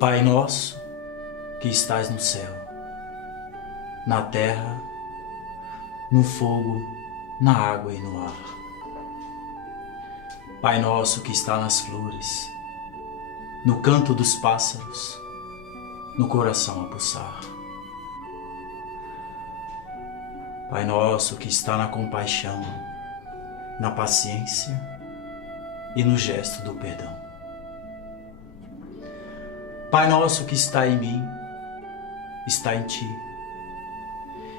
Pai nosso, que estás no céu, na terra, no fogo, na água e no ar. Pai nosso que está nas flores, no canto dos pássaros, no coração a pulsar. Pai nosso que está na compaixão, na paciência e no gesto do perdão. Pai nosso que está em mim, está em ti,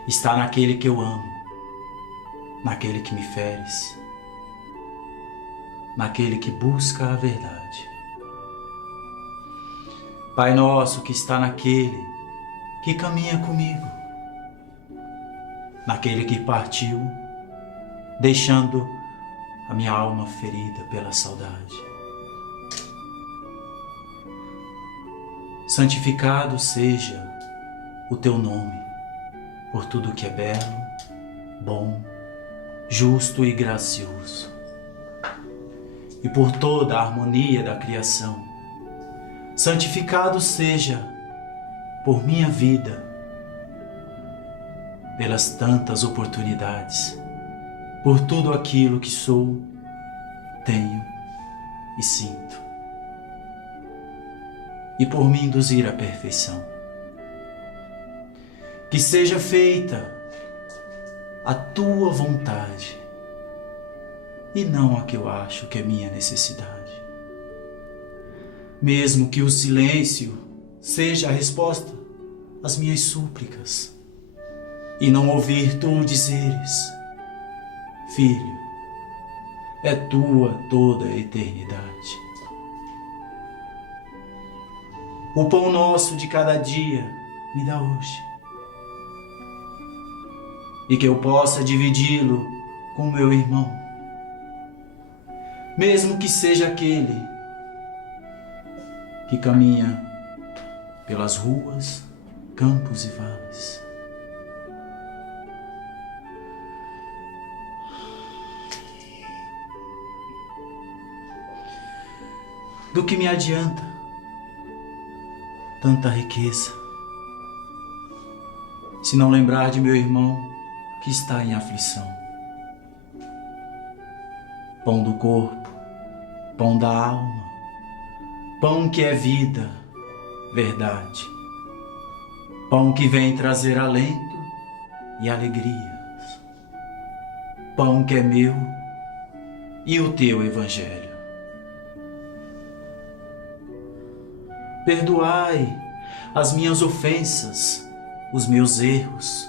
está naquele que eu amo, naquele que me feres, naquele que busca a verdade. Pai nosso que está naquele que caminha comigo, naquele que partiu, deixando a minha alma ferida pela saudade. Santificado seja o teu nome por tudo que é belo, bom, justo e gracioso, e por toda a harmonia da criação. Santificado seja por minha vida, pelas tantas oportunidades, por tudo aquilo que sou, tenho e sinto, e por me induzir à perfeição. Que seja feita a tua vontade e não a que eu acho que é minha necessidade. Mesmo que o silêncio seja a resposta às minhas súplicas e não ouvir tu dizeres: Filho, é tua toda a eternidade. O pão nosso de cada dia me dá hoje, e que eu possa dividi-lo com o meu irmão, mesmo que seja aquele que caminha pelas ruas, campos e vales. Do que me adianta tanta riqueza, se não lembrar de meu irmão que está em aflição? Pão do corpo, pão da alma, pão que é vida, verdade, pão que vem trazer alento e alegrias, pão que é meu e o teu evangelho. Perdoai as minhas ofensas, os meus erros,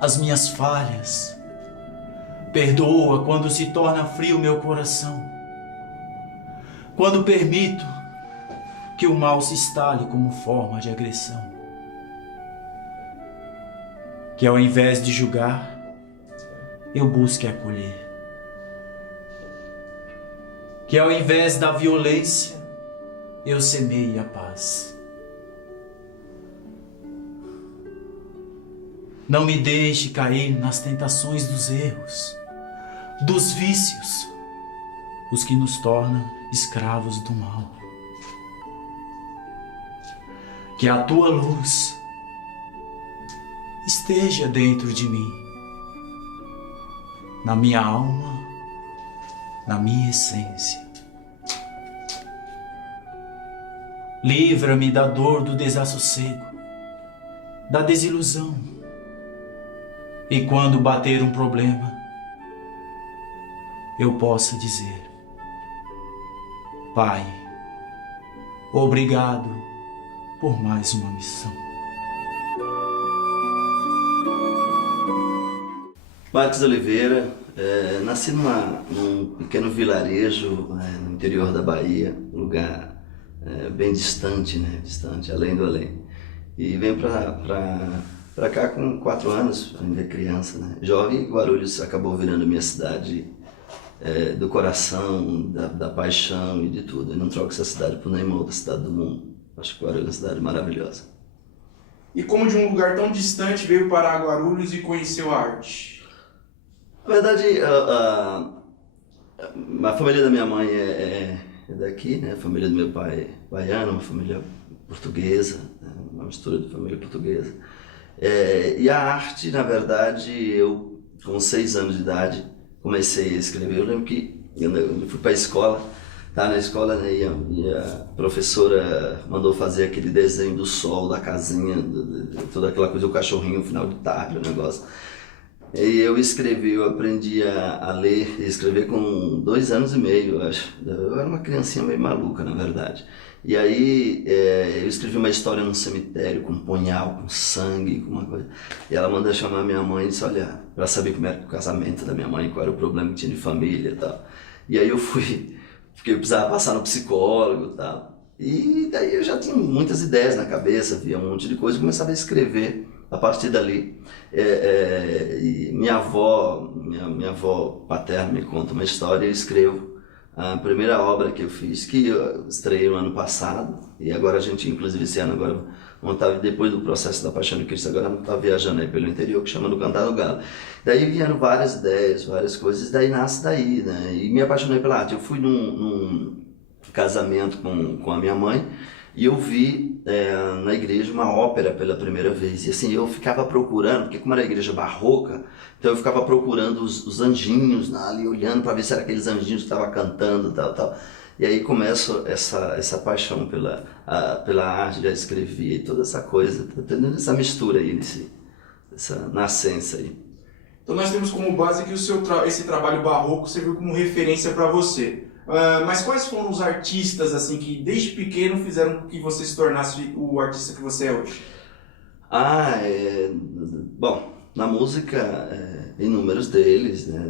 as minhas falhas. Perdoa quando se torna frio meu coração, quando permito que o mal se instale como forma de agressão. Que ao invés de julgar, eu busque acolher. Que ao invés da violência, eu semeie a paz. Não me deixe cair nas tentações dos erros, dos vícios, os que nos tornam escravos do mal. Que a tua luz esteja dentro de mim, na minha alma, na minha essência. Livra-me da dor do desassossego, da desilusão. E quando bater um problema, eu possa dizer: Pai, obrigado por mais uma missão. Marcos Oliveira, nasci num pequeno vilarejo no interior da Bahia, um lugar bem distante, né? Distante, além do além. E venho para cá com 4 anos, ainda criança, né? Jovem, Guarulhos acabou virando minha cidade do coração, da paixão e de tudo. Eu não troco essa cidade por nenhuma outra cidade do mundo. Acho que Guarulhos é uma cidade maravilhosa. E como de um lugar tão distante veio para Guarulhos e conheceu a arte? Na verdade, a família da minha mãe é daqui, né? A família do meu pai é baiana, uma família portuguesa, né? Uma mistura de família portuguesa. E a arte, na verdade, eu com 6 anos de idade comecei a escrever. Eu lembro que eu fui para a escola, tá na escola, né, e a professora mandou fazer aquele desenho do sol, da casinha, toda aquela coisa, o cachorrinho, final de tarde, o negócio. E eu escrevi, eu aprendi a ler e escrever com 2 anos e meio, eu acho. Eu era uma criancinha meio maluca, na verdade. E aí eu escrevi uma história num cemitério, com um punhal, com sangue, com uma coisa. E ela mandou chamar minha mãe e disse, olha, para saber como era o casamento da minha mãe, qual era o problema que tinha de família e tal. E aí eu fui, porque eu precisava passar no psicólogo e tal. E daí eu já tinha muitas ideias na cabeça, via um monte de coisa e começava a escrever a partir dali. E minha avó paterna me conta uma história e eu escrevo a primeira obra que eu fiz, que eu estreiei no ano passado, e agora a gente, inclusive esse ano, agora depois do processo da Paixão de Cristo, agora não está viajando aí pelo interior, que chama do Cantar do Galo. Daí vieram várias ideias, várias coisas, daí nasce daí, né? E me apaixonei pela arte. Eu fui num casamento com a minha mãe, e eu vi na igreja uma ópera pela primeira vez. E assim, eu ficava procurando, porque como era igreja barroca, então eu ficava procurando os anjinhos ali, olhando para ver se eram aqueles anjinhos que estavam cantando, tal. E aí começa essa paixão pela arte, já escrevi, toda essa coisa, tendo essa mistura aí, essa nascença aí. Então nós temos como base que esse trabalho barroco serviu como referência para você. Mas quais foram os artistas assim que desde pequeno fizeram com que você se tornasse o artista que você é hoje? Bom, na música, inúmeros deles, né?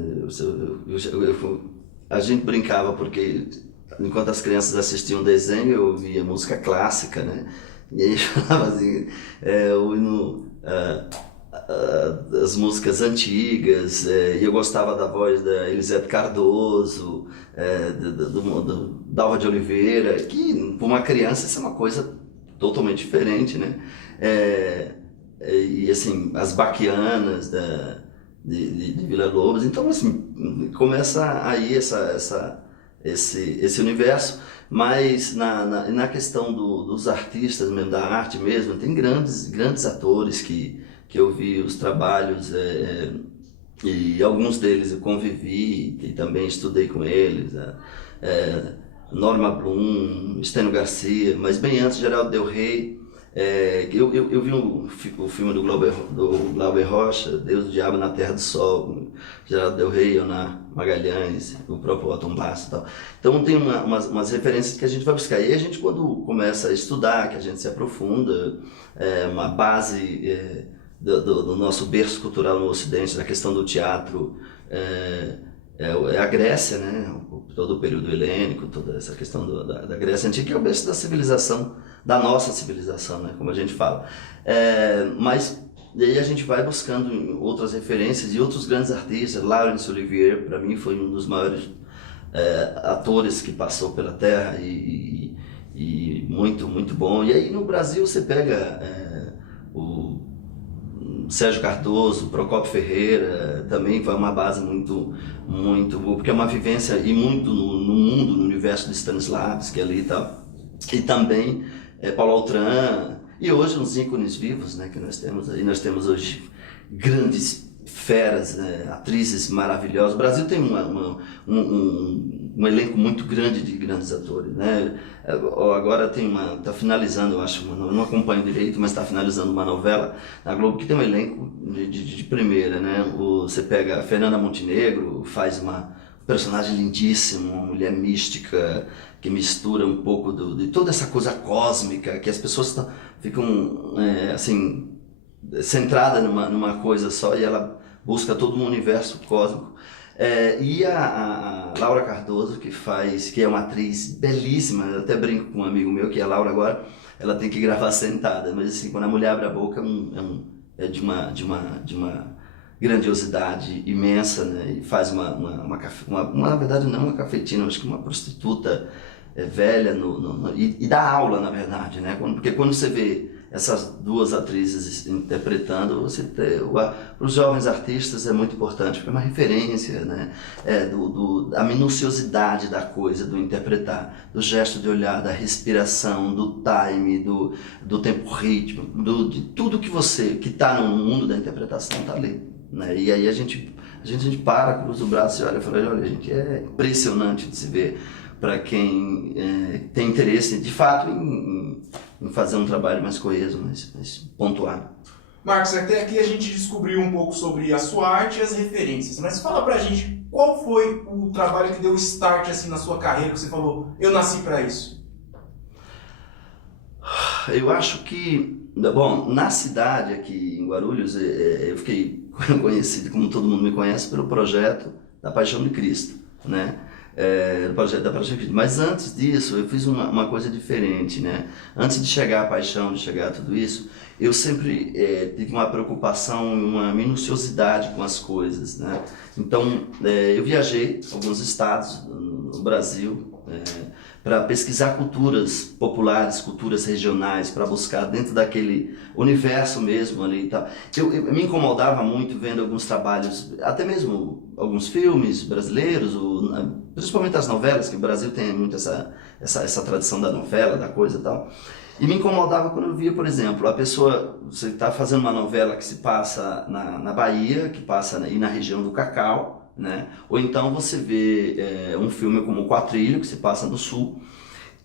A gente brincava porque enquanto as crianças assistiam desenho eu ouvia música clássica, né? E aí falava assim, as músicas antigas, e eu gostava da voz da Elisete Cardoso, do Dalva de Oliveira, que para uma criança isso é uma coisa totalmente diferente, né? E assim, as baquianas de Villa-Lobos. Então assim, começa aí esse universo, mas na questão dos artistas mesmo, da arte mesmo, tem grandes atores que eu vi os trabalhos, e alguns deles eu convivi e também estudei com eles, Norma Bloom, Estênio Garcia, mas bem antes Geraldo Del Rey. Eu vi o filme do Glauber Rocha, Deus, o Diabo na Terra do Sol, Geraldo Del Rey, Leonardo Magalhães, o próprio Otton Basso e tal. Então tem umas referências que a gente vai buscar. E a gente, quando começa a estudar, que a gente se aprofunda, uma base do nosso berço cultural no Ocidente, na questão do teatro, é a Grécia, né? Todo o período helênico, toda essa questão da Grécia Antiga, que é o berço da civilização, da nossa civilização, né? Como a gente fala. Mas daí a gente vai buscando outras referências e outros grandes artistas. Laurence Olivier, para mim, foi um dos maiores atores que passou pela Terra e muito, muito bom. E aí no Brasil você pega o Sérgio Cardoso, Procópio Ferreira, também foi uma base muito boa, porque é uma vivência e muito no mundo, no universo de Stanislavski ali e tal. E também Paulo Altran, e hoje uns ícones vivos, né, que nós temos aí. Nós temos hoje grandes feras, né, atrizes maravilhosas. O Brasil tem um elenco muito grande de grandes atores, né? Agora está finalizando, eu acho, não acompanho direito, mas está finalizando uma novela na Globo que tem um elenco de primeira, né? Você pega a Fernanda Montenegro, faz uma personagem lindíssima, uma mulher mística que mistura um pouco de toda essa coisa cósmica, que as pessoas ficam assim centradas numa coisa só, e ela busca todo um universo cósmico. E a Laura Cardoso, que é uma atriz belíssima. Eu até brinco com um amigo meu que a Laura agora ela tem que gravar sentada, mas assim, quando a mulher abre a boca é de uma grandiosidade imensa, né? E faz na verdade não uma cafetina, acho que uma prostituta velha e dá aula, na verdade, né? Porque quando você vê essas duas atrizes interpretando, você ter, para os jovens artistas é muito importante, porque é uma referência, né? A minuciosidade da coisa, do interpretar, do gesto de olhar, da respiração, do time, do tempo ritmo, de tudo que está no mundo da interpretação está ali, né? E aí a gente para, cruza o braço e olha e fala, olha, gente, é impressionante de se ver para quem tem interesse, de fato, em fazer um trabalho mais coeso, mais pontuado. Marcos, até aqui a gente descobriu um pouco sobre a sua arte e as referências, mas fala pra gente qual foi o trabalho que deu start assim, na sua carreira, que você falou, eu nasci para isso. Eu acho que, bom, na cidade aqui em Guarulhos, eu fiquei conhecido, como todo mundo me conhece, pelo projeto da Paixão de Cristo, né? O projeto da Paixão de Cristo. Mas antes disso, eu fiz uma coisa diferente, né? Antes de chegar à paixão, de chegar a tudo isso, eu sempre tive uma preocupação, uma minuciosidade com as coisas, né? Então, eu viajei alguns estados no Brasil, para pesquisar culturas populares, culturas regionais, para buscar dentro daquele universo mesmo ali e tal. Eu me incomodava muito vendo alguns trabalhos, até mesmo alguns filmes brasileiros, principalmente as novelas, que o Brasil tem muito essa tradição da novela, da coisa e tal. E me incomodava quando eu via, por exemplo, você está fazendo uma novela que se passa na Bahia, que passa aí na região do Cacau, né? Ou então você vê um filme como O Quatrilho, que se passa no Sul,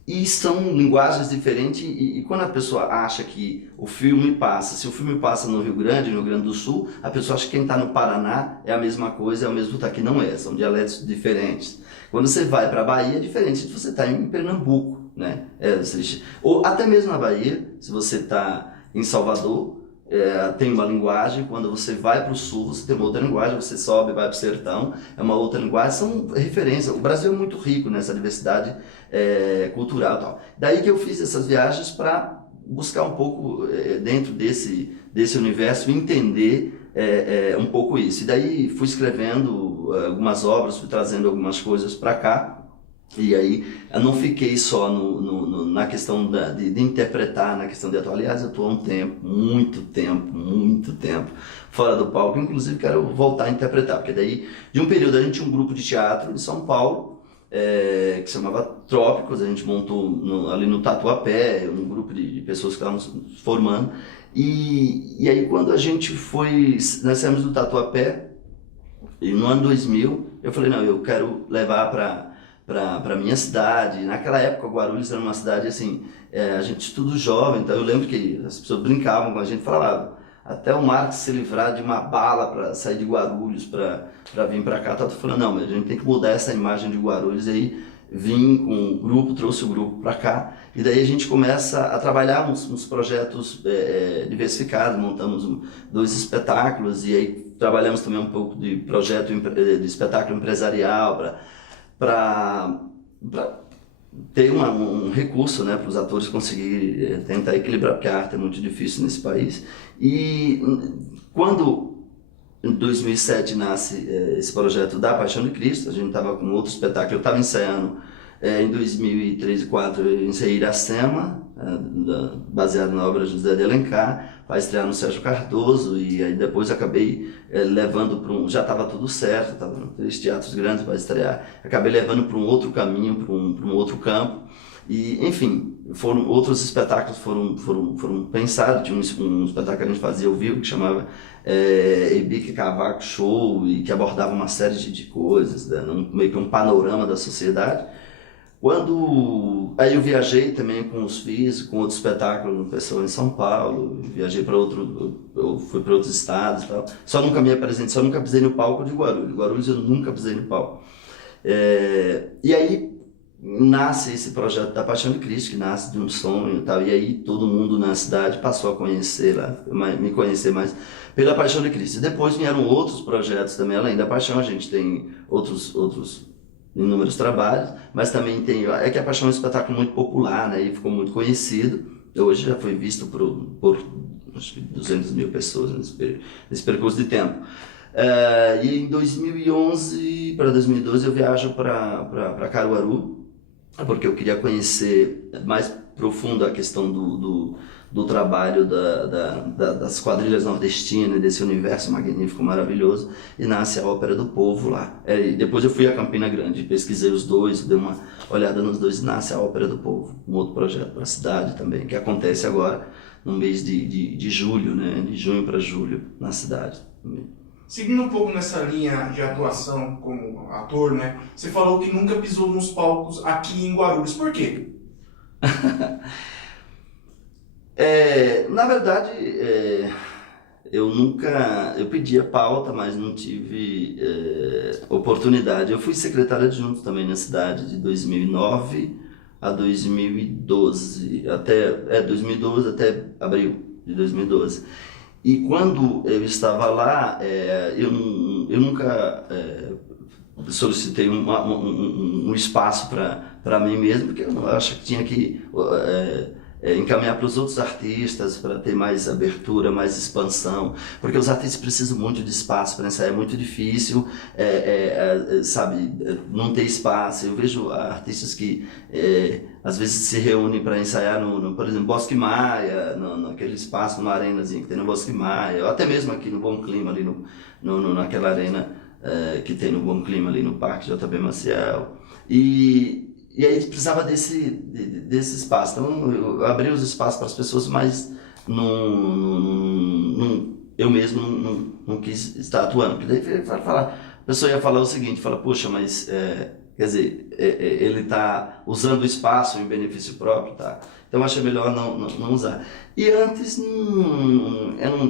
e são linguagens diferentes, e quando a pessoa acha que se o filme passa no Rio Grande do Sul, a pessoa acha que quem está no Paraná é a mesma coisa, é o mesmo sotaque. Não é, são dialetos diferentes. Quando você vai para a Bahia é diferente de você estar em Pernambuco, né? Ou até mesmo na Bahia, se você está em Salvador, tem uma linguagem. Quando você vai para o sul, você tem uma outra linguagem. Você sobe, vai para o sertão, é uma outra linguagem. São referências. O Brasil é muito rico nessa diversidade cultural e tal. Daí que eu fiz essas viagens para buscar um pouco dentro desse universo, entender um pouco isso. E daí fui escrevendo algumas obras, fui trazendo algumas coisas para cá. E aí eu não fiquei só na questão de interpretar, na questão de atuar. Aliás, eu estou há um tempo, muito tempo fora do palco. Inclusive quero voltar a interpretar, porque daí de um período a gente tinha um grupo de teatro em São Paulo, que se chamava Trópicos. A gente montou ali no Tatuapé, um grupo de pessoas que estavam se formando. E aí quando nós saímos do Tatuapé, e no ano 2000, eu falei, não, eu quero levar para minha cidade. Naquela época, Guarulhos era uma cidade assim, a gente tudo jovem, então eu lembro que as pessoas brincavam com a gente, falavam, até o Marcos se livrar de uma bala para sair de Guarulhos para vir para cá. Eu tô falando, não, mas a gente tem que mudar essa imagem de Guarulhos. E aí vim com o grupo, trouxe o grupo para cá, e daí a gente começa a trabalhar uns projetos diversificados. Montamos 2 espetáculos, e aí trabalhamos também um pouco de projeto de espetáculo empresarial para ter um recurso, né, para os atores conseguirem tentar equilibrar, porque a arte é muito difícil nesse país. E quando em 2007 nasce esse projeto da Paixão de Cristo, a gente estava com outro espetáculo. Eu estava ensaiando em 2003 e 2004, eu ensaiei Iracema, baseado na obra de José de Alencar, para estrear no Sérgio Cardoso, e aí depois acabei levando já estava tudo certo, estava em 3 teatros grandes para estrear, acabei levando para um outro caminho, para um outro campo. E, enfim, outros espetáculos foram pensados. Tinha um espetáculo que a gente fazia ao vivo, que chamava Ebique Cavaco Show, e que abordava uma série de coisas, né, meio que um panorama da sociedade. Aí eu viajei também com os FIS, com outro espetáculo no Pessoal em São Paulo, viajei eu fui para outros estados e tal. Só nunca pisei no palco de Guarulhos. Guarulhos eu nunca pisei no palco. E aí nasce esse projeto da Paixão de Cristo, que nasce de um sonho e tal, e aí todo mundo na cidade passou a me conhecer mais pela Paixão de Cristo. E depois vieram outros projetos também, além da Paixão. A gente tem outros inúmeros trabalhos, mas também tem, que a Paixão é um espetáculo muito popular, né, e ficou muito conhecido. Hoje já foi visto por acho que 200 mil pessoas nesse percurso de tempo. E em 2011 para 2012 eu viajo para Caruaru, porque eu queria conhecer mais profundo a questão do trabalho das quadrilhas nordestinas, desse universo magnífico, maravilhoso, e nasce a Ópera do Povo lá. E depois eu fui a Campina Grande, pesquisei os dois, dei uma olhada nos dois, e nasce a Ópera do Povo, um outro projeto para a cidade também, que acontece agora no mês de julho, né? De junho para julho, na cidade. Seguindo um pouco nessa linha de atuação como ator, né? Você falou que nunca pisou nos palcos aqui em Guarulhos. Por quê? Na verdade, eu pedi a pauta, mas não tive oportunidade. Eu fui secretário adjunto também na cidade de 2009 a 2012, até 2012 até abril de 2012. E quando eu estava lá, eu nunca solicitei um espaço para mim mesmo, porque eu acho que tinha que encaminhar para os outros artistas, para ter mais abertura, mais expansão, porque os artistas precisam muito de espaço para ensaiar, é muito difícil, sabe, não ter espaço. Eu vejo artistas que às vezes se reúnem para ensaiar por exemplo, Bosque Maia, naquele espaço, numa arenazinha que tem no Bosque Maia, ou até mesmo aqui no Bom Clima, ali naquela arena que tem no Bom Clima, ali no Parque JB Maciel. E aí precisava desse espaço. Então eu abri os espaços para as pessoas, mas eu mesmo não quis estar atuando. Porque daí a pessoa ia falar o seguinte, poxa, mas quer dizer, ele está usando o espaço em benefício próprio, tá? Então eu achei melhor não usar. E antes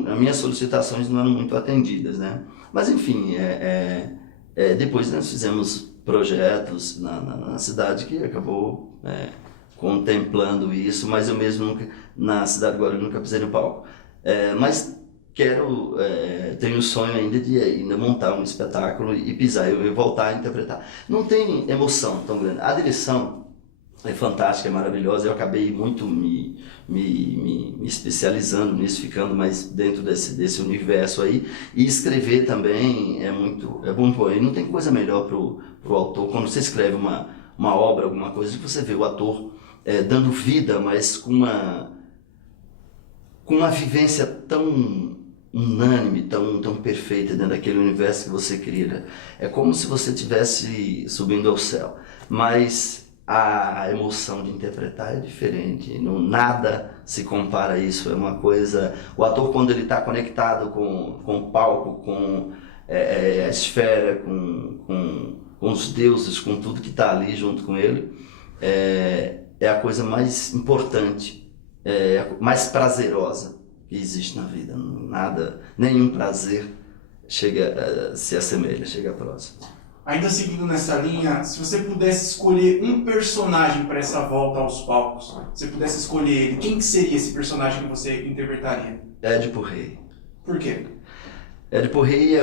as minhas solicitações não eram muito atendidas, né? Mas enfim, depois nós fizemos projetos na cidade que acabou contemplando isso, mas eu mesmo nunca, na cidade de Guarulhos, nunca pisei no palco. Mas tenho o sonho ainda de ainda montar um espetáculo e pisar, eu voltar a interpretar. Não tem emoção tão grande. A direção é fantástica, é maravilhosa. Eu acabei muito me especializando nisso, ficando mais dentro desse universo aí. E escrever também é bom. Pô, e não tem coisa melhor pro autor, quando você escreve uma obra, alguma coisa, que você vê o ator dando vida, mas com uma vivência tão unânime, tão perfeita dentro daquele universo que você cria. É como se você estivesse subindo ao céu. Mas a emoção de interpretar é diferente, nada se compara a isso, é uma coisa... O ator, quando ele está conectado com o palco, com a esfera, com os deuses, com tudo que está ali junto com ele, é a coisa mais importante, mais prazerosa que existe na vida. Nenhum prazer se assemelha, chega próximo. Ainda seguindo nessa linha, se você pudesse escolher um personagem para essa volta aos palcos, se você pudesse escolher ele, quem que seria esse personagem que você interpretaria? Édipo Rei. Por quê? Édipo Rei é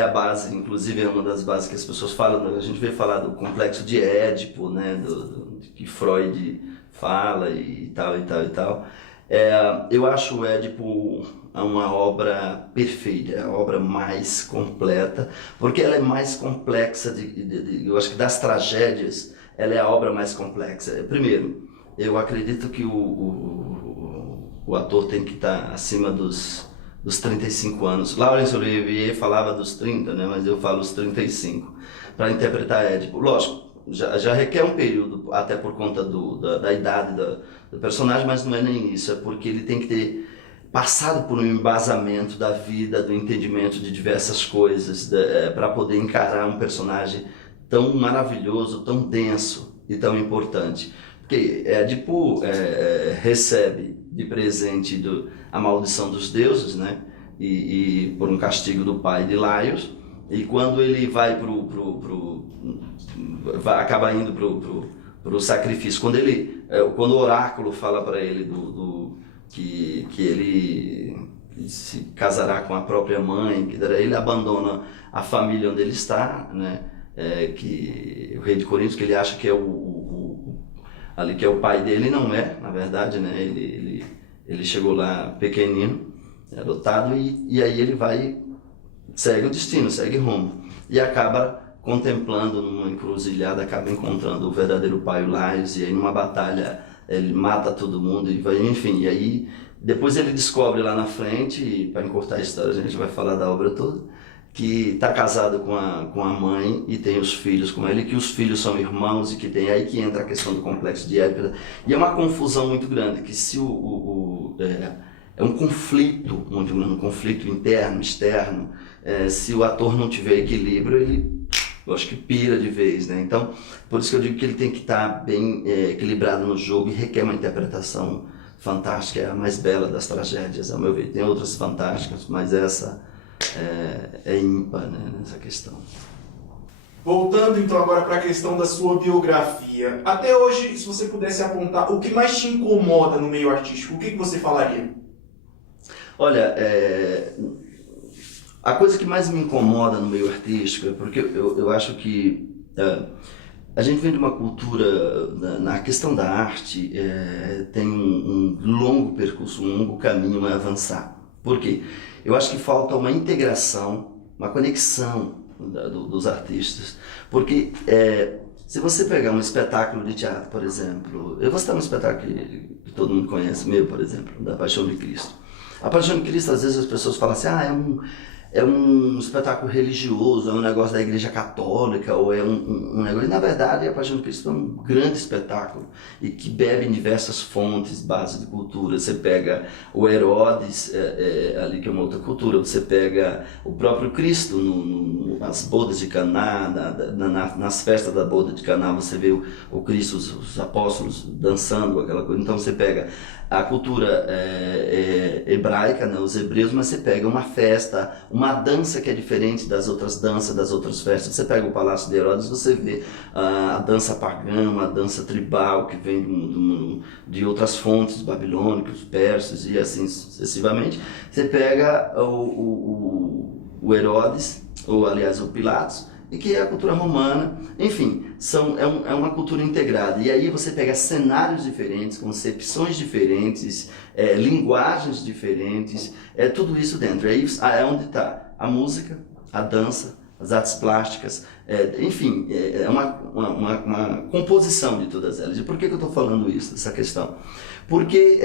a base, inclusive é uma das bases que as pessoas falam. A gente veio falar do complexo de Édipo, né, que Freud fala e tal. Eu acho o Édipo uma obra perfeita, é a obra mais completa, porque ela é mais complexa, eu acho que das tragédias, ela é a obra mais complexa. Primeiro, eu acredito que o ator tem que estar acima dos 35 anos. Laurence Olivier falava dos 30, né, mas eu falo os 35, para interpretar Édipo. Lógico, já requer um período, até por conta da idade do personagem, mas não é nem isso, é porque ele tem que ter passado por um embasamento da vida, do entendimento de diversas coisas, para poder encarar um personagem tão maravilhoso, tão denso e tão importante. Porque Édipo recebe de presente a maldição dos deuses, né? E por um castigo do pai de Laios, e quando ele vai acaba indo pro sacrifício, quando o oráculo fala para ele que ele se casará com a própria mãe, que ele abandona a família onde ele está, né? Que o rei de Corinto, que ele acha que é ali que é o pai dele, não é, na verdade, né? Ele chegou lá pequenino, adotado, e aí ele segue o destino, segue rumo, e acaba contemplando numa encruzilhada, acaba encontrando o verdadeiro pai, o Laios, e aí numa batalha ele mata todo mundo, e vai, enfim, e aí depois ele descobre lá na frente, e para encurtar a história a gente vai falar da obra toda, que está casado com a mãe e tem os filhos com ele, que os filhos são irmãos e que tem aí que entra a questão do complexo de Édipo. E é uma confusão muito grande, que se é um conflito, um conflito interno, externo, se o ator não tiver equilíbrio, ele, eu acho que pira de vez, né? Então, por isso que eu digo que ele tem que estar bem equilibrado no jogo e requer uma interpretação fantástica, é a mais bela das tragédias, ao meu ver. Tem outras fantásticas, mas essa é ímpar, né, nessa questão. Voltando então agora para a questão da sua biografia. Até hoje, se você pudesse apontar o que mais te incomoda no meio artístico, o que você falaria? Olha, a coisa que mais me incomoda no meio artístico é porque eu acho que a gente vem de uma cultura, na questão da arte, tem um longo percurso, um longo caminho a avançar. Por quê? Eu acho que falta uma integração, uma conexão dos artistas. Porque se você pegar um espetáculo de teatro, por exemplo, eu vou citar um espetáculo que todo mundo conhece, meu, por exemplo, da Paixão de Cristo. A Paixão de Cristo, às vezes as pessoas falam assim, é um espetáculo religioso, é um negócio da Igreja Católica, ou é um negócio... Na verdade, a Paixão de Cristo é um grande espetáculo e que bebe em diversas fontes, bases de cultura. Você pega o Herodes, ali que é uma outra cultura, você pega o próprio Cristo nas bodas de Caná, nas festas da boda de Caná, você vê o Cristo, os apóstolos dançando, aquela coisa. Então você pega a cultura hebraica, né, os hebreus, mas você pega uma festa, uma dança que é diferente das outras danças, das outras festas. Você pega o Palácio de Herodes, você vê a dança pagã, a dança tribal, que vem de outras fontes, babilônicos, persas e assim sucessivamente. Você pega o Herodes, ou aliás o Pilatos, e que é a cultura romana, enfim, é uma cultura integrada. E aí você pega cenários diferentes, concepções diferentes, linguagens diferentes, tudo isso dentro. Aí é onde está a música, a dança, as artes plásticas, enfim, é uma composição de todas elas. E por que eu estou falando isso, essa questão? Porque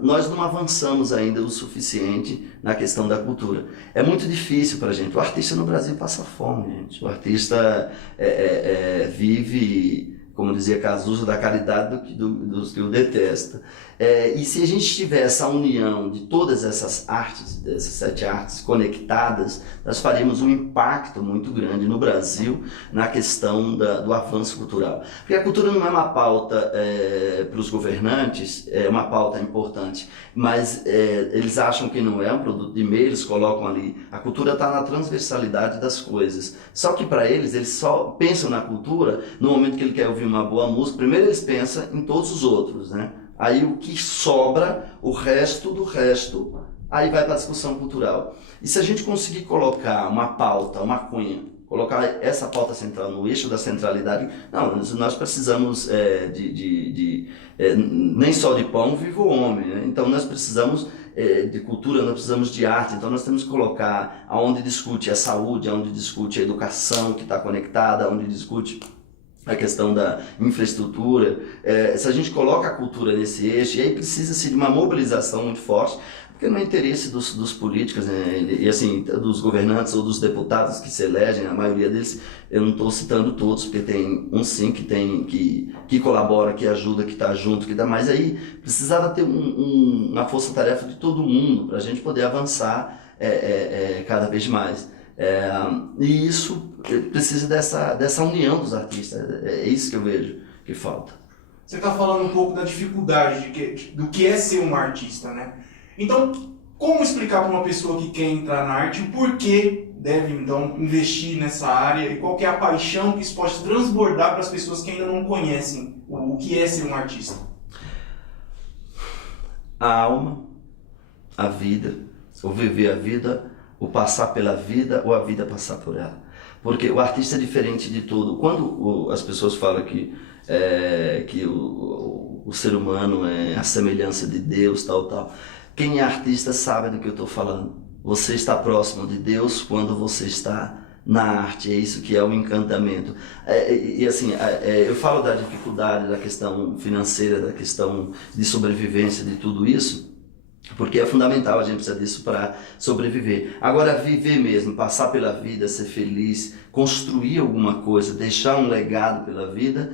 nós não avançamos ainda o suficiente na questão da cultura. É muito difícil para a gente. O artista no Brasil passa fome, gente. O artista vive, como dizia Cazuza, da caridade dos que o detesta. E se a gente tiver essa união de todas essas artes, dessas 7 artes conectadas, nós faremos um impacto muito grande no Brasil na questão do avanço cultural. Porque a cultura não é uma pauta para os governantes, é uma pauta importante, mas eles acham que não é um produto de meio, eles colocam ali. A cultura está na transversalidade das coisas. Só que para eles só pensam na cultura no momento que ele quer ouvir uma boa música. Primeiro eles pensam em todos os outros, né? Aí o que sobra, o resto do resto, aí vai para a discussão cultural. E se a gente conseguir colocar uma pauta, uma cunha, colocar essa pauta central no eixo da centralidade, não, nós precisamos nem só de pão vive o homem, né? Então nós precisamos de cultura, nós precisamos de arte, então nós temos que colocar aonde discute a saúde, aonde discute a educação que está conectada, aonde discute a questão da infraestrutura. Se a gente coloca a cultura nesse eixo, e aí precisa-se de uma mobilização muito forte, porque não é interesse dos políticos, né, e assim, dos governantes ou dos deputados que se elegem, a maioria deles, eu não estou citando todos, porque tem um sim que colabora, que ajuda, que está junto, que dá, mas aí precisava ter uma força-tarefa de todo mundo para a gente poder avançar cada vez mais. E isso precisa dessa união dos artistas, é isso que eu vejo que falta. Você está falando um pouco da dificuldade do que é ser um artista, né? Então, como explicar para uma pessoa que quer entrar na arte o porquê deve, então, investir nessa área e qual que é a paixão que isso pode transbordar para as pessoas que ainda não conhecem o que é ser um artista? A alma, a vida, o viver a vida, o passar pela vida ou a vida passar por ela. Porque o artista é diferente de tudo. Quando as pessoas falam que o ser humano é a semelhança de Deus, tal, quem é artista sabe do que eu estou falando. Você está próximo de Deus quando você está na arte, é isso que é o encantamento. Assim, eu falo da dificuldade, da questão financeira, da questão de sobrevivência, de tudo isso, porque é fundamental, a gente precisa disso para sobreviver. Agora, viver mesmo, passar pela vida, ser feliz, construir alguma coisa, deixar um legado pela vida,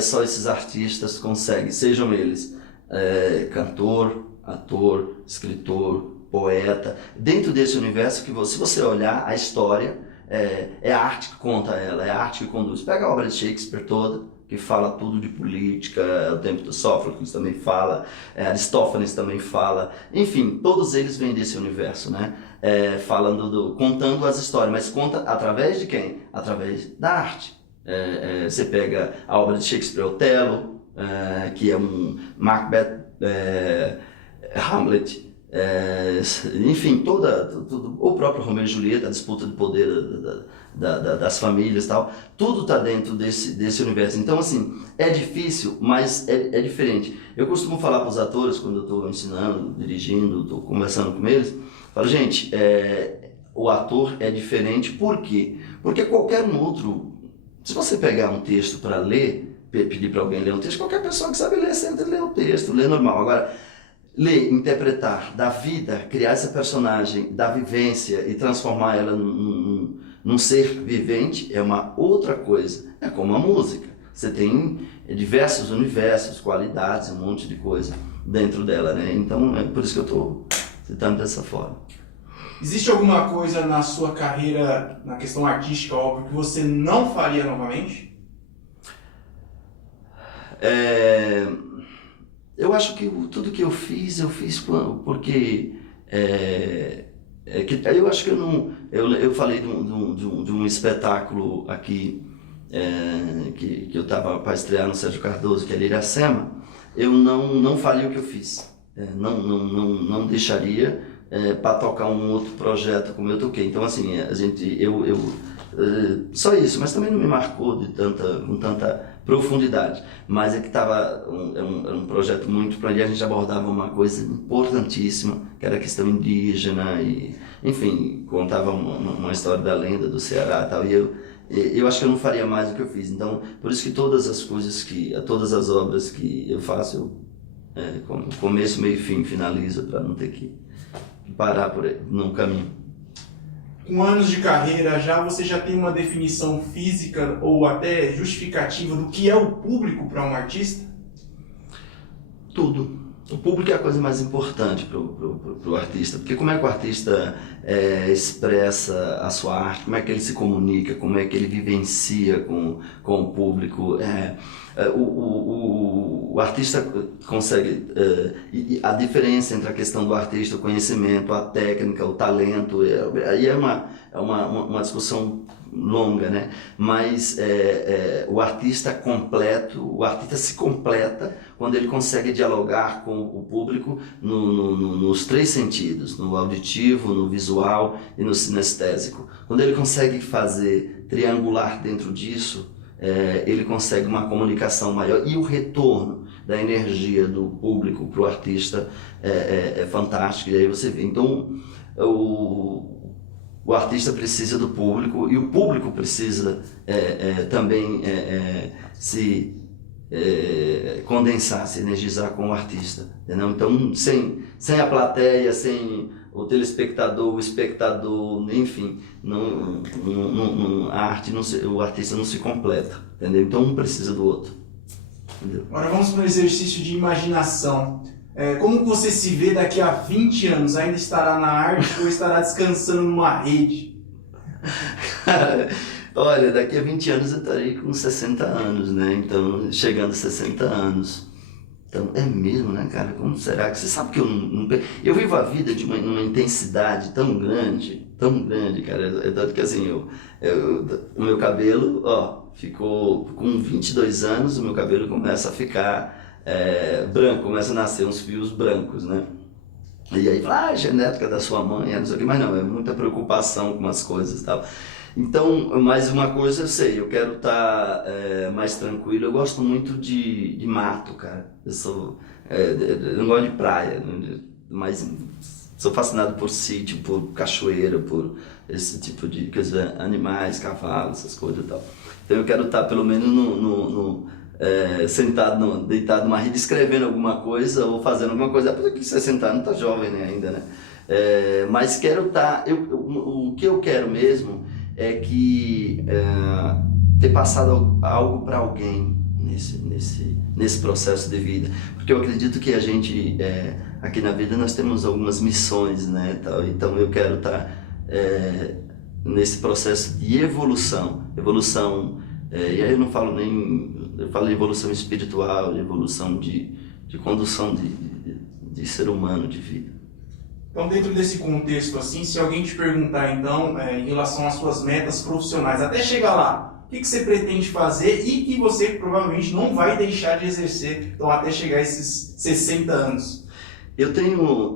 só esses artistas conseguem, sejam eles cantor, ator, escritor, poeta. Dentro desse universo, se você olhar a história, é a arte que conta ela, é a arte que conduz. Pega a obra de Shakespeare toda, que fala tudo de política, o tempo do Sófocles também fala, Aristófanes também fala, enfim, todos eles vêm desse universo, né? Contando as histórias, mas conta através de quem? Através da arte. Você pega a obra de Shakespeare, Otelo, que é um Macbeth, Hamlet, enfim, tudo, o próprio Romeu e Julieta, a disputa de poder das famílias e tal, tudo está dentro desse universo. Então, assim, é difícil, mas é diferente. Eu costumo falar para os atores, quando eu estou ensinando, dirigindo, estou conversando com eles, falo, gente, o ator é diferente, por quê? Porque qualquer outro, se você pegar um texto para ler, pedir para alguém ler um texto, qualquer pessoa que sabe ler, senta e lê o texto, lê normal. Agora, ler, interpretar da vida, criar essa personagem da vivência e transformar ela num ser vivente é uma outra coisa. É como a música. Você tem diversos universos, qualidades, um monte de coisa dentro dela, né? Então é por isso que eu estou citando dessa forma. Existe alguma coisa na sua carreira, na questão artística, óbvio, que você não faria novamente? Eu acho que tudo que eu fiz porque eu acho que eu não. Eu falei de um espetáculo aqui que eu estava para estrear no Sérgio Cardoso, que é Iracema. Eu não faria o que eu fiz. Não deixaria para tocar um outro projeto como eu toquei. Então, assim, só isso, mas também não me marcou com tanta profundidade. Mas é que estava um projeto muito para ali, a gente abordava uma coisa importantíssima, que era a questão indígena, e, enfim, contava uma história da lenda do Ceará e tal, e eu acho que eu não faria mais do que eu fiz. Então, por isso que todas as obras que eu faço, começo, meio e fim, finalizo, para não ter que parar por aí, no caminho. Com anos de carreira você já tem uma definição física ou até justificativa do que é o público para um artista? Tudo. O público é a coisa mais importante para o artista, porque como é que o artista expressa a sua arte, como é que ele se comunica, como é que ele vivencia com o público. O artista consegue, a diferença entre a questão do artista, o conhecimento, a técnica, o talento, aí é uma discussão longa, né? Mas o artista se completa quando ele consegue dialogar com o público nos três sentidos, no auditivo, no visual e no sinestésico. Quando ele consegue triangular dentro disso, ele consegue uma comunicação maior, e o retorno da energia do público para o artista é fantástico, e aí você vê. Então, o artista precisa do público, e o público precisa também se condensar, se energizar com o artista, entendeu? Então, sem a plateia, sem o telespectador, o espectador, enfim, o artista não se completa, entendeu? Então um precisa do outro, entendeu? Agora vamos para o exercício de imaginação. Como você se vê daqui a 20 anos? Ainda estará na arte ou estará descansando numa rede? Olha, daqui a 20 anos eu estarei com 60 anos, né? Então, chegando a 60 anos. Então, é mesmo, né, cara? Como será que... Você sabe que eu vivo a vida de uma intensidade tão grande, cara. Tanto que, assim, o meu cabelo, ficou com 22 anos, o meu cabelo começa a ficar branco, começa a nascer uns fios brancos, né? E aí fala, genética da sua mãe, não sei o que, mas não, é muita preocupação com as coisas e tal. Então, mais uma coisa eu sei, eu quero estar mais tranquilo. Eu gosto muito de mato, cara. Eu não gosto de praia, mas Sou fascinado por sítio, por cachoeira, por esse tipo de coisa, animais, cavalos, essas coisas e tal. Então eu quero estar pelo menos sentado, deitado numa rede, escrevendo alguma coisa ou fazendo alguma coisa. Apesar que 60 anos tá jovem, né, ainda, né? Mas quero estar... o que eu quero mesmo é que ter passado algo para alguém nesse processo de vida. Porque eu acredito que a gente, aqui na vida, nós temos algumas missões, né? Então eu quero estar nesse processo de evolução. E aí eu não falo eu falo de evolução espiritual, de evolução de condução de ser humano, de vida. Então, dentro desse contexto, assim, se alguém te perguntar, então, em relação às suas metas profissionais, até chegar lá, o que você pretende fazer e que você provavelmente não vai deixar de exercer, então, até chegar a esses 60 anos? Eu tenho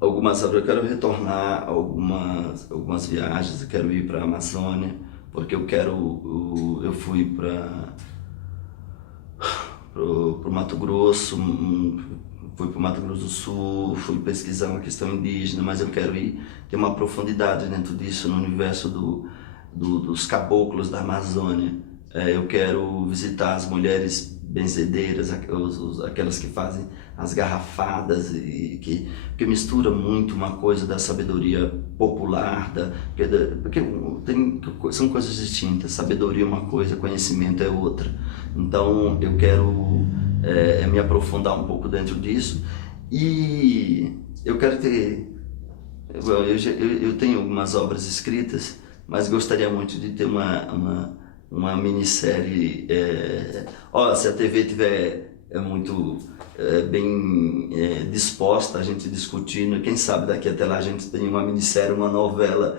eu quero retornar algumas viagens, eu quero ir para a Amazônia, porque eu fui para o Mato Grosso, fui para o Mato Grosso do Sul, fui pesquisar uma questão indígena, mas eu quero ter uma profundidade dentro disso, no universo dos caboclos da Amazônia. Eu quero visitar as mulheres benzedeiras, aquelas que fazem as garrafadas e que mistura muito uma coisa da sabedoria popular, porque são coisas distintas. Sabedoria é uma coisa, conhecimento é outra. Então eu quero me aprofundar um pouco dentro disso, e eu quero ter... Eu tenho algumas obras escritas, mas gostaria muito de ter uma minissérie. Se a TV tiver muito bem disposta, a gente discutindo, quem sabe daqui até lá a gente tem uma minissérie, uma novela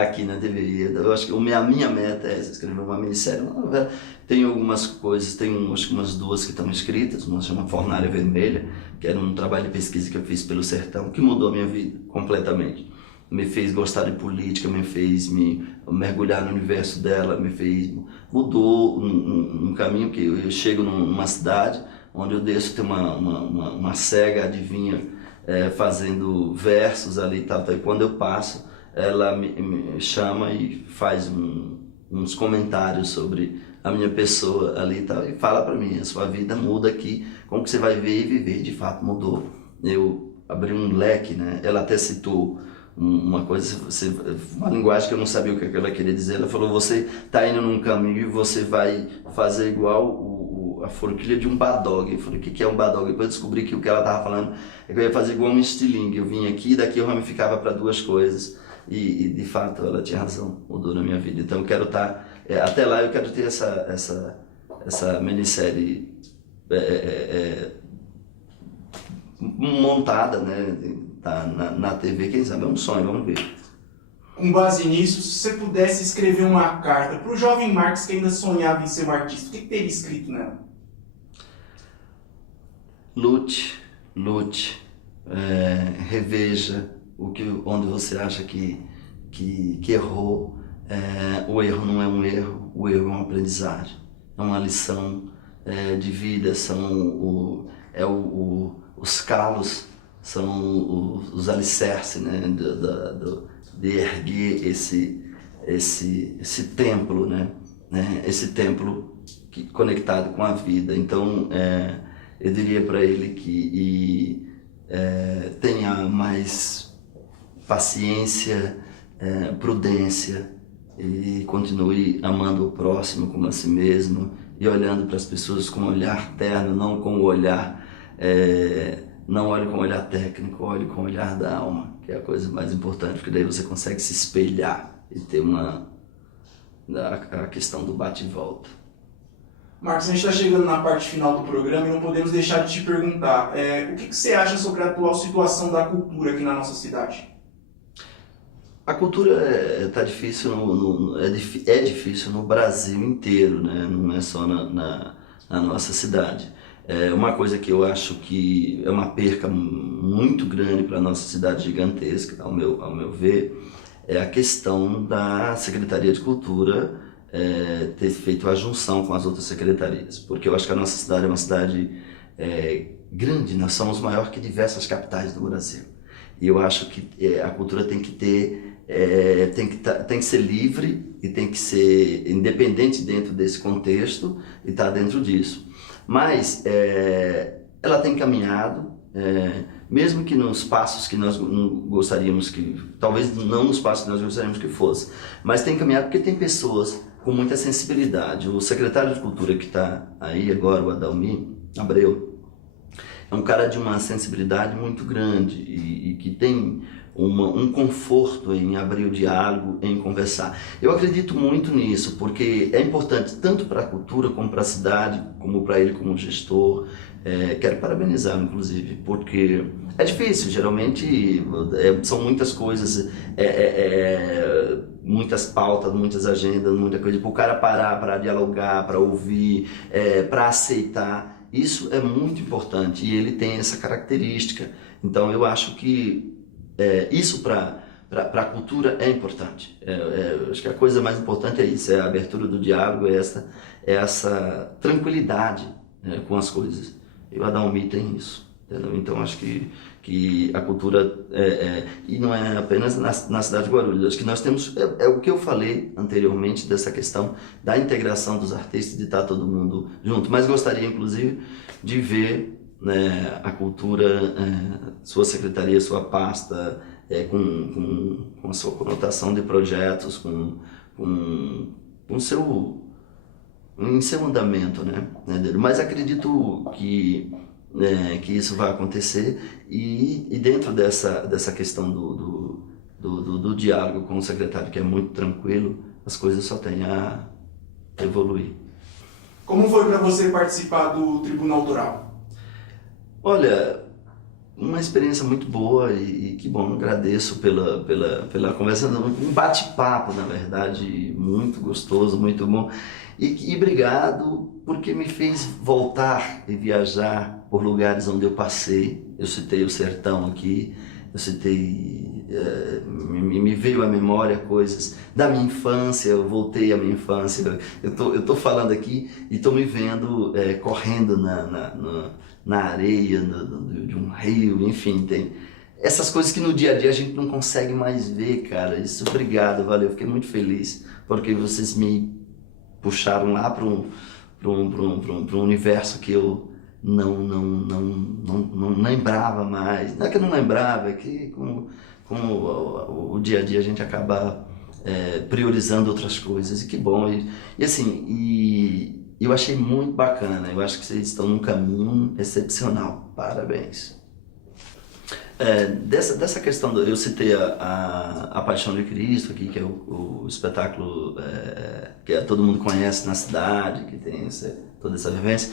aqui na TV. Eu acho que a minha meta é escrever uma minissérie, uma novela. Tem algumas coisas, acho que umas duas que estão escritas, uma chama Fornalha Vermelha, que era um trabalho de pesquisa que eu fiz pelo sertão, que mudou a minha vida completamente. Me fez gostar de política, me fez mergulhar no universo dela, mudou um caminho que eu chego numa cidade onde eu desço, tem uma cega adivinha fazendo versos ali e tal, e quando eu passo, ela me chama e faz uns comentários sobre a minha pessoa ali e tal, e fala para mim: a sua vida muda aqui, como que você vai ver e viver. De fato mudou. Eu abri um leque, né? Ela até citou uma coisa, uma linguagem que eu não sabia o que ela queria dizer. Ela falou: você está indo num caminho e você vai fazer igual a forquilha de um badog. Eu falei: o que é um badog? Depois eu descobri que o que ela estava falando é que eu ia fazer igual um estilingue. Eu vim aqui e daqui eu ramificava para duas coisas. E de fato ela tinha razão, mudou na minha vida. Então eu quero estar... até lá eu quero ter essa minissérie montada, né? Tá na TV, quem sabe é um sonho, vamos ver. Com base nisso, se você pudesse escrever uma carta para o jovem Marcos que ainda sonhava em ser um artista, o que teria escrito nela? Lute, reveja onde você acha que errou. O erro não é um erro, o erro é uma aprendizagem, é uma lição de vida, os calos são os alicerces, né, de erguer esse templo, né, esse templo conectado com a vida. Então eu diria para ele que tenha mais paciência, prudência, e continue amando o próximo como a si mesmo, e olhando para as pessoas com um olhar terno, não com o olhar, não olhe com o olhar técnico, olhe com o olhar da alma, que é a coisa mais importante, porque daí você consegue se espelhar e ter a questão do bate e volta. Marcos, a gente está chegando na parte final do programa e não podemos deixar de te perguntar, o que você acha sobre a atual situação da cultura aqui na nossa cidade? A cultura está difícil, é difícil no Brasil inteiro, né? Não é só na nossa cidade. Uma coisa que eu acho que é uma perca muito grande para a nossa cidade gigantesca, ao meu ver, é a questão da Secretaria de Cultura ter feito a junção com as outras secretarias. Porque eu acho que a nossa cidade é uma cidade grande, nós somos maior que diversas capitais do Brasil. E eu acho que a cultura tem que ter, tem que ser livre e tem que ser independente dentro desse contexto e estar dentro disso. Mas ela tem caminhado, mesmo que nos passos que nós gostaríamos que, talvez não nos passos que nós gostaríamos que fosse, mas tem caminhado porque tem pessoas com muita sensibilidade. O secretário de Cultura que está aí agora, o Adalmir Abreu, é um cara de uma sensibilidade muito grande e que tem um conforto em abrir o diálogo, em conversar. Eu acredito muito nisso, porque é importante tanto para a cultura, como para a cidade, como para ele como gestor. Quero parabenizá-lo, inclusive, porque é difícil, geralmente são muitas coisas, muitas pautas, muitas agendas, muita coisa, para o cara parar, para dialogar, para ouvir, para aceitar. Isso é muito importante e ele tem essa característica. Então eu acho que isso para a cultura é importante. Acho que a coisa mais importante é isso, é a abertura do diálogo, essa tranquilidade, com as coisas. E o Adalmir tem isso, entendeu? Então acho que a cultura, e não é apenas na cidade de Guarulhos, acho que nós temos, o que eu falei anteriormente dessa questão da integração dos artistas, de estar todo mundo junto, mas gostaria inclusive de ver a cultura, sua secretaria, sua pasta, com a sua conotação de projetos, em seu andamento, né? Mas acredito que isso vai acontecer e dentro dessa questão do diálogo com o secretário, que é muito tranquilo, as coisas só têm a evoluir. Como foi para você participar do Tribunal Autoral? Olha, uma experiência muito boa e que bom, agradeço pela conversa, um bate-papo, na verdade, muito gostoso, muito bom. E obrigado porque me fez voltar e viajar por lugares onde eu passei. Eu citei o sertão aqui, eu citei, me veio à memória coisas da minha infância, eu voltei à minha infância. Eu tô falando aqui e estou me vendo correndo na areia de um rio, enfim, tem essas coisas que no dia a dia a gente não consegue mais ver, cara. Isso, obrigado, valeu, fiquei muito feliz porque vocês me puxaram lá para um universo que eu não lembrava mais. Não é que eu não lembrava, é que com o dia a dia a gente acaba priorizando outras coisas, e que bom. E assim, eu achei muito bacana, eu acho que vocês estão num caminho excepcional, parabéns. Dessa questão, eu citei a Paixão de Cristo aqui, que é o espetáculo que todo mundo conhece na cidade, que tem toda essa vivência.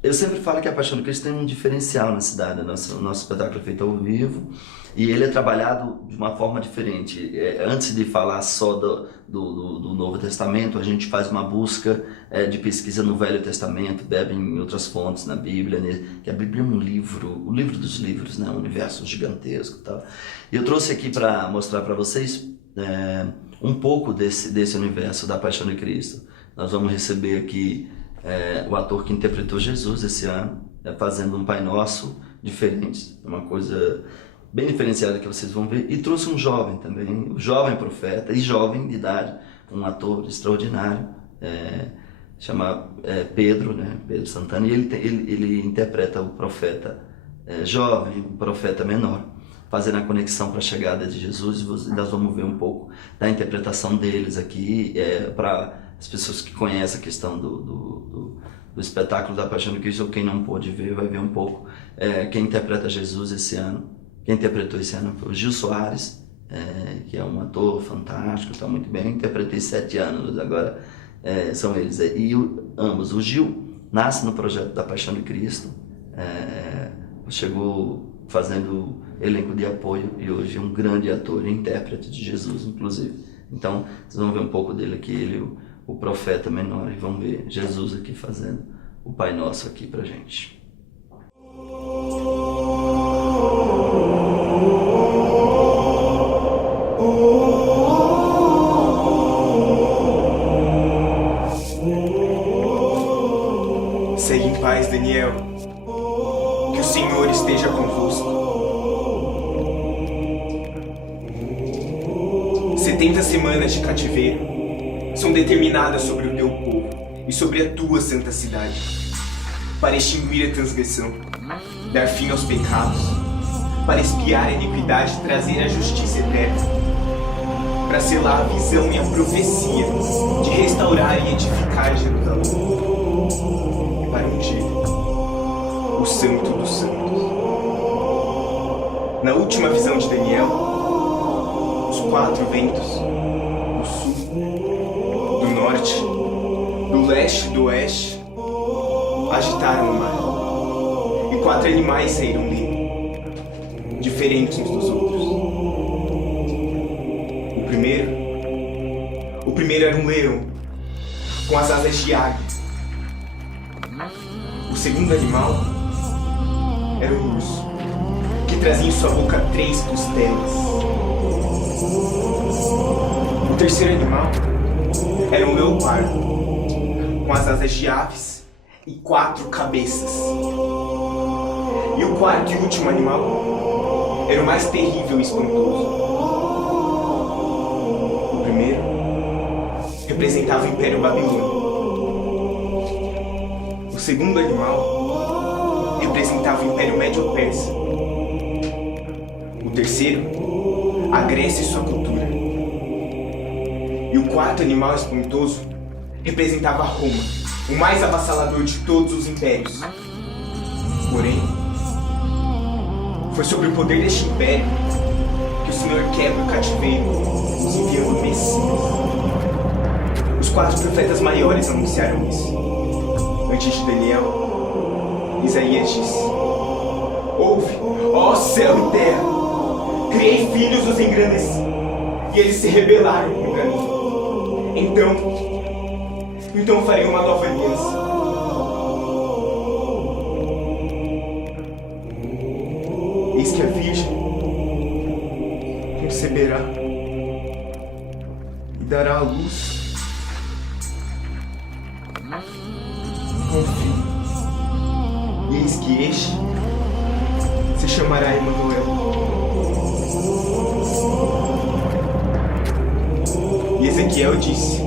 Eu sempre falo que a Paixão de Cristo tem um diferencial na cidade. O nosso espetáculo é feito ao vivo e ele é trabalhado de uma forma diferente. Antes de falar só do Novo Testamento, a gente faz uma busca de pesquisa no Velho Testamento, bebe em outras fontes, na Bíblia, né? Que a Bíblia é um livro, o livro dos livros, né? Um universo gigantesco e tal. E eu trouxe aqui para mostrar para vocês um pouco desse universo da Paixão de Cristo. Nós vamos receber aqui o ator que interpretou Jesus esse ano, fazendo um Pai Nosso diferente, uma coisa bem diferenciada que vocês vão ver. E trouxe um jovem também, um jovem profeta e jovem de idade, um ator extraordinário, chama Pedro, né? Pedro Santana, e ele interpreta o profeta jovem, o profeta menor, fazendo a conexão para a chegada de Jesus. E nós vamos ver um pouco da interpretação deles aqui, para as pessoas que conhecem a questão do espetáculo da Paixão de Cristo, ou quem não pôde ver, vai ver um pouco. Quem interpreta Jesus esse ano, quem interpretou esse ano foi o Gil Soares, que é um ator fantástico, está muito bem. Eu interpretei 7 anos, agora são eles. E ambos, o Gil nasce no projeto da Paixão de Cristo, chegou fazendo elenco de apoio e hoje é um grande ator e intérprete de Jesus, inclusive. Então, vocês vão ver um pouco dele aqui, ele o profeta menor, e vão ver Jesus aqui fazendo o Pai Nosso aqui pra gente. Segue em paz, Daniel. Que o Senhor esteja convosco. 70 semanas de cativeiro são determinadas sobre o teu povo e sobre a tua santa cidade, para extinguir a transgressão, dar fim aos pecados, para expiar a iniquidade e trazer a justiça eterna, para selar a visão e a profecia de restaurar e edificar Jerusalém, e para ungir o Santo dos Santos. Na última visão de Daniel, os 4 ventos, do sul, do norte, do leste e do oeste, agitaram o mar, e 4 animais saíram dele, diferentes uns dos outros. O primeiro era um leão, com as asas de águia. O segundo animal era um urso, que trazia em sua boca 3 costelas. O terceiro animal era um leopardo, com as asas de aves e 4 cabeças. E o quarto e último animal era o mais terrível e espantoso. O primeiro representava o Império Babilônico. O segundo animal representava o Império Médio-Persa. O terceiro, a Grécia e sua cultura. E o quarto animal espantoso representava Roma, o mais avassalador de todos os impérios. Porém, foi sobre o poder deste império que o Senhor quebra o cativeiro, nos enviando o Messias. Os 4 profetas maiores anunciaram isso. Antes de Daniel, Isaías disse: ouve, ó céu e terra, criei filhos, os engrandeci, e eles se rebelaram contra mim. Então farei uma nova aliança. Eis que a Virgem conceberá e dará à luz um filho. E eis que este se chamará Emanuel. E Ezequiel disse: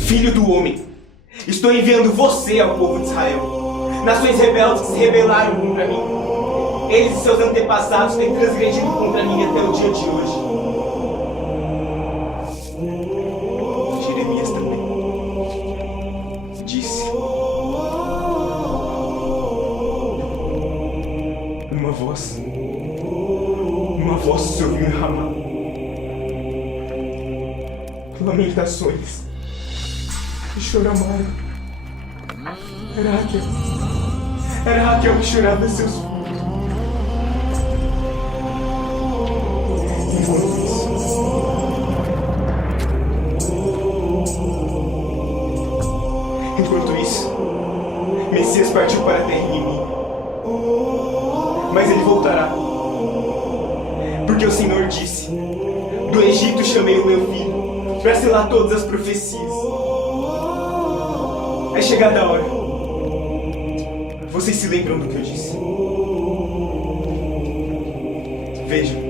Filho do homem, estou enviando você ao povo de Israel, nações rebeldes que se rebelaram contra mim. Eles e seus antepassados têm transgredido contra mim até o dia de hoje. Jeremias também disse: uma voz se ouviu em Ramá, lamentações e choramara. Era Raquel que chorava seus filhos. Enquanto isso, Messias partiu para a terra inimiga. Mas ele voltará, porque o Senhor disse: do Egito chamei o meu filho, para selar todas as profecias. É chegada a hora. Vocês se lembram do que eu disse? Vejam,